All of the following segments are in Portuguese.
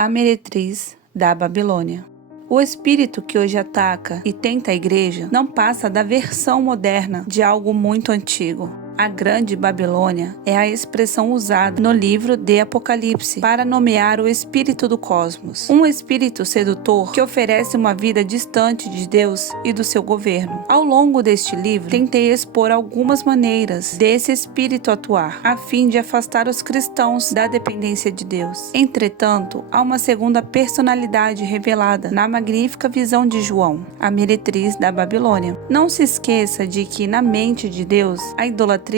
A meretriz da Babilônia. O espírito que hoje ataca e tenta a igreja não passa da versão moderna de algo muito antigo. A Grande Babilônia é a expressão usada no livro de Apocalipse para nomear o espírito do cosmos. Um espírito sedutor que oferece uma vida distante de Deus e do seu governo. Ao longo deste livro, tentei expor algumas maneiras desse espírito atuar, a fim de afastar os cristãos da dependência de Deus. Entretanto, há uma segunda personalidade revelada na magnífica visão de João, a meretriz da Babilônia. Não se esqueça de que na mente de Deus, a idolatria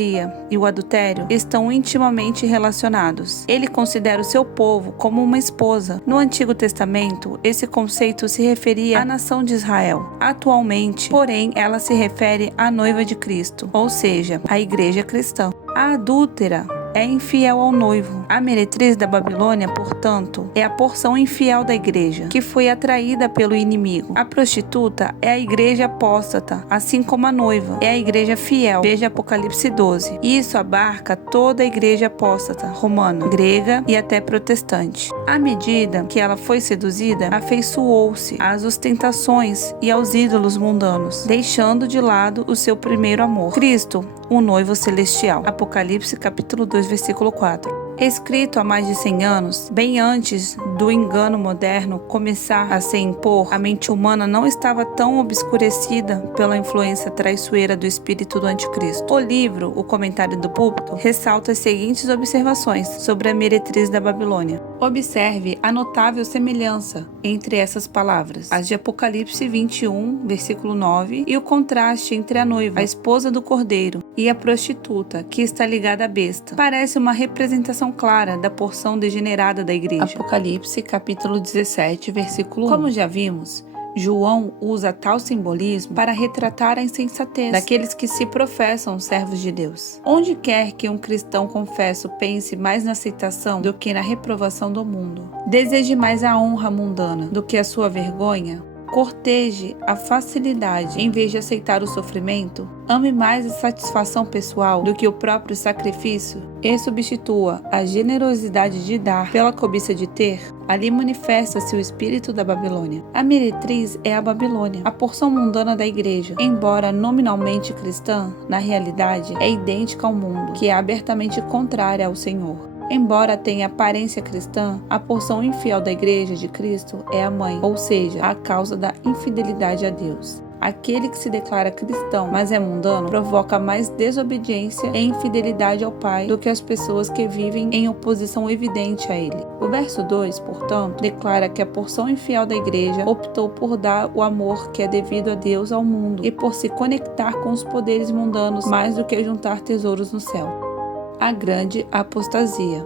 e o adultério estão intimamente relacionados. Ele considera o seu povo como uma esposa. No Antigo Testamento, esse conceito se referia à nação de Israel. Atualmente, porém, ela se refere à noiva de Cristo, ou seja, à igreja cristã. A adúltera é infiel ao noivo. A meretriz da Babilônia, portanto, é a porção infiel da igreja, que foi atraída pelo inimigo. A prostituta é a igreja apóstata, assim como a noiva é a igreja fiel. Veja Apocalipse 12. Isso abarca toda a igreja apóstata, romana, grega e até protestante. À medida que ela foi seduzida, afeiçoou-se às ostentações e aos ídolos mundanos, deixando de lado o seu primeiro amor, Cristo, o noivo celestial. Apocalipse capítulo 2, versículo 4. Escrito há mais de 100 anos, bem antes do engano moderno começar a se impor, a mente humana não estava tão obscurecida pela influência traiçoeira do espírito do anticristo. O livro, o comentário do púlpito, ressalta as seguintes observações sobre a meretriz da Babilônia. Observe a notável semelhança entre essas palavras, as de Apocalipse 21, versículo 9, e o contraste entre a noiva, a esposa do cordeiro, e a prostituta, que está ligada à besta. Parece uma representação clara da porção degenerada da igreja. Apocalipse, capítulo 17, versículo 1. Como já vimos, João usa tal simbolismo para retratar a insensatez daqueles que se professam servos de Deus. Onde quer que um cristão confesso pense mais na aceitação do que na reprovação do mundo, deseje mais a honra mundana do que a sua vergonha, corteje a facilidade em vez de aceitar o sofrimento, ame mais a satisfação pessoal do que o próprio sacrifício e substitua a generosidade de dar pela cobiça de ter, ali manifesta-se o espírito da Babilônia. A meretriz é a Babilônia, a porção mundana da igreja. Embora nominalmente cristã, na realidade é idêntica ao mundo, que é abertamente contrária ao Senhor. Embora tenha aparência cristã, a porção infiel da igreja de Cristo é a mãe, ou seja, a causa da infidelidade a Deus. Aquele que se declara cristão, mas é mundano, provoca mais desobediência e infidelidade ao Pai do que as pessoas que vivem em oposição evidente a Ele. O verso 2, portanto, declara que a porção infiel da igreja optou por dar o amor que é devido a Deus ao mundo e por se conectar com os poderes mundanos mais do que juntar tesouros no céu. A grande apostasia.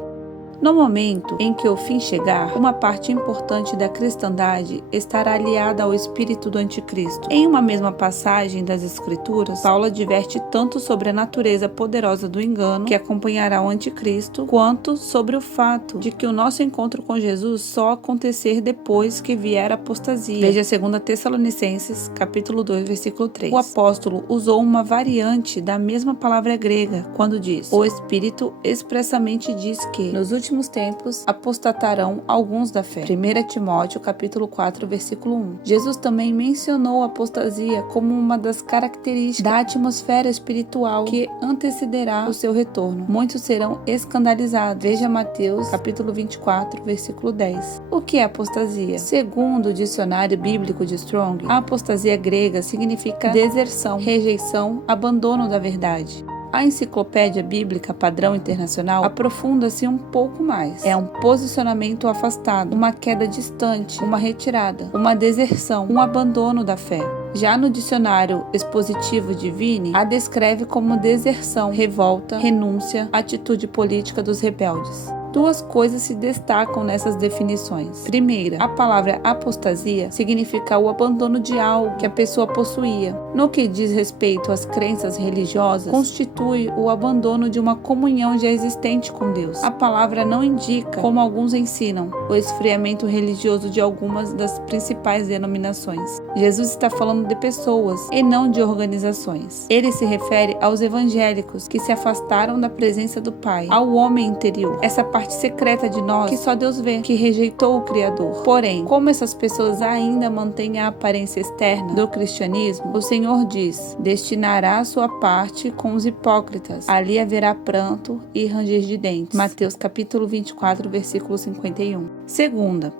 No momento em que o fim chegar, uma parte importante da cristandade estará aliada ao espírito do anticristo. Em uma mesma passagem das Escrituras, Paulo adverte tanto sobre a natureza poderosa do engano que acompanhará o anticristo, quanto sobre o fato de que o nosso encontro com Jesus só acontecer depois que vier a apostasia. Veja 2 Tessalonicenses, capítulo 2, versículo 3. O apóstolo usou uma variante da mesma palavra grega quando diz: o Espírito expressamente diz que, nos últimos tempos, apostatarão alguns da fé. 1 Timóteo, capítulo 4, versículo 1. Jesus também mencionou a apostasia como uma das características da atmosfera espiritual que antecederá o seu retorno. Muitos serão escandalizados. Veja Mateus, capítulo 24, versículo 10. O que é apostasia? Segundo o dicionário bíblico de Strong, a apostasia grega significa deserção, rejeição, abandono da verdade. A enciclopédia bíblica padrão internacional aprofunda-se um pouco mais. É um posicionamento afastado, uma queda distante, uma retirada, uma deserção, um abandono da fé. Já no dicionário expositivo de Vine, a descreve como deserção, revolta, renúncia, atitude política dos rebeldes. Duas coisas se destacam nessas definições. Primeira, a palavra apostasia significa o abandono de algo que a pessoa possuía. No que diz respeito às crenças religiosas, constitui o abandono de uma comunhão já existente com Deus. A palavra não indica, como alguns ensinam, o esfriamento religioso de algumas das principais denominações. Jesus está falando de pessoas e não de organizações. Ele se refere aos evangélicos que se afastaram da presença do Pai, ao homem interior. Essa parte parte secreta de nós que só Deus vê, que rejeitou o Criador. Porém, como essas pessoas ainda mantêm a aparência externa do cristianismo, o Senhor diz: destinará a sua parte com os hipócritas. Ali haverá pranto e ranger de dentes. Mateus capítulo 24, versículo 51. Segunda,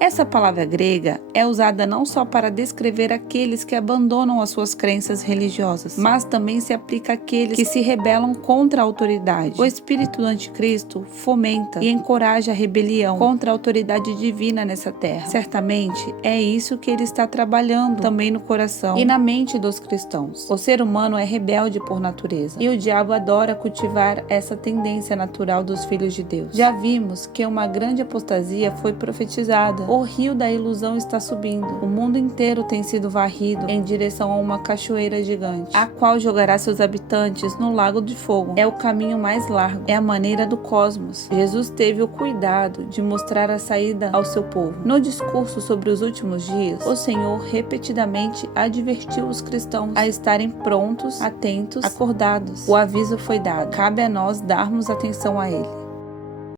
essa palavra grega é usada não só para descrever aqueles que abandonam as suas crenças religiosas, mas também se aplica àqueles que se rebelam contra a autoridade. O espírito do anticristo fomenta e encoraja a rebelião contra a autoridade divina nessa terra. Certamente é isso que ele está trabalhando também no coração e na mente dos cristãos. O ser humano é rebelde por natureza e o diabo adora cultivar essa tendência natural dos filhos de Deus. Já vimos que uma grande apostasia foi profetizada. O rio da ilusão está subindo. O mundo inteiro tem sido varrido em direção a uma cachoeira gigante, a qual jogará seus habitantes no lago de fogo. É o caminho mais largo, é a maneira do cosmos. Jesus teve o cuidado de mostrar a saída ao seu povo. No discurso sobre os últimos dias, o Senhor repetidamente advertiu os cristãos a estarem prontos, atentos, acordados. O aviso foi dado. Cabe a nós darmos atenção a ele.